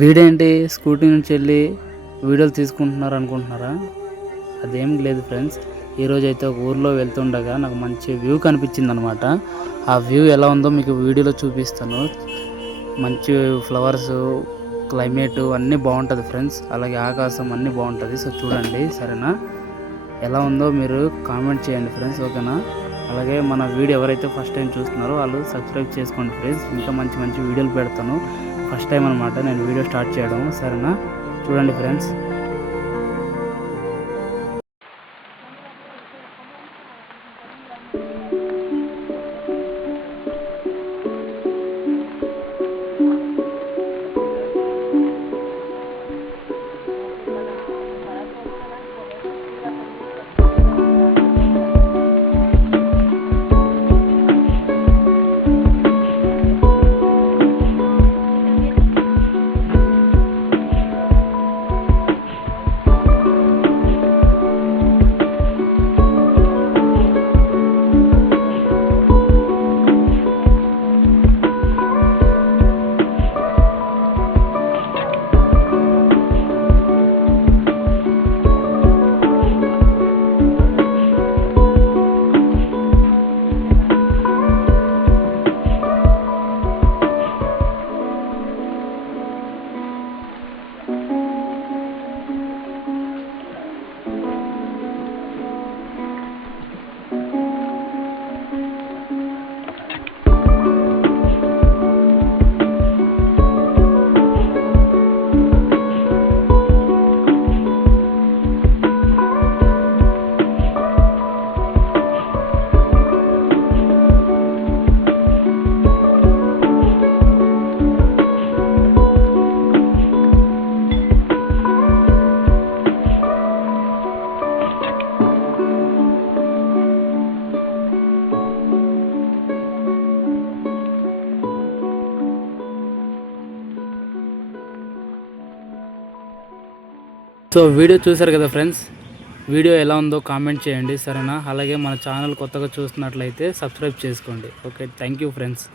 వీడేంటి స్కూటీ నుంచి వెళ్ళి వీడియోలు తీసుకుంటున్నారు అనుకుంటున్నారా? అదేం లేదు ఫ్రెండ్స్. ఈరోజు అయితే ఒక ఊర్లో వెళ్తుండగా నాకు మంచి వ్యూ కనిపించింది అనమాట. ఆ వ్యూ ఎలా ఉందో మీకు వీడియోలో చూపిస్తాను. మంచి ఫ్లవర్స్, క్లైమేట్ అన్నీ బాగుంటుంది ఫ్రెండ్స్. అలాగే ఆకాశం అన్నీ బాగుంటుంది. సో చూడండి, సరేనా? ఎలా ఉందో మీరు కామెంట్ చేయండి ఫ్రెండ్స్, ఓకేనా? అలాగే మన వీడియో ఎవరైతే ఫస్ట్ టైం చూస్తున్నారో వాళ్ళు సబ్స్క్రైబ్ చేసుకోండి ఫ్రెండ్స్. ఇంకా మంచి మంచి వీడియోలు పెడతాను. ఫస్ట్ టైం అనమాట నేను వీడియో స్టార్ట్ చేయడం, సరేనా? చూడండి ఫ్రెండ్స్. సో వీడియో చూసారు కదా ఫ్రెండ్స్. వీడియో ఎలా ఉందో కామెంట్ చేయండి, సరేనా? అలాగే మన ఛానల్ కొత్తగా చూస్తున్నట్లయితే సబ్స్క్రైబ్ చేసుకోండి. Okay, thank you friends.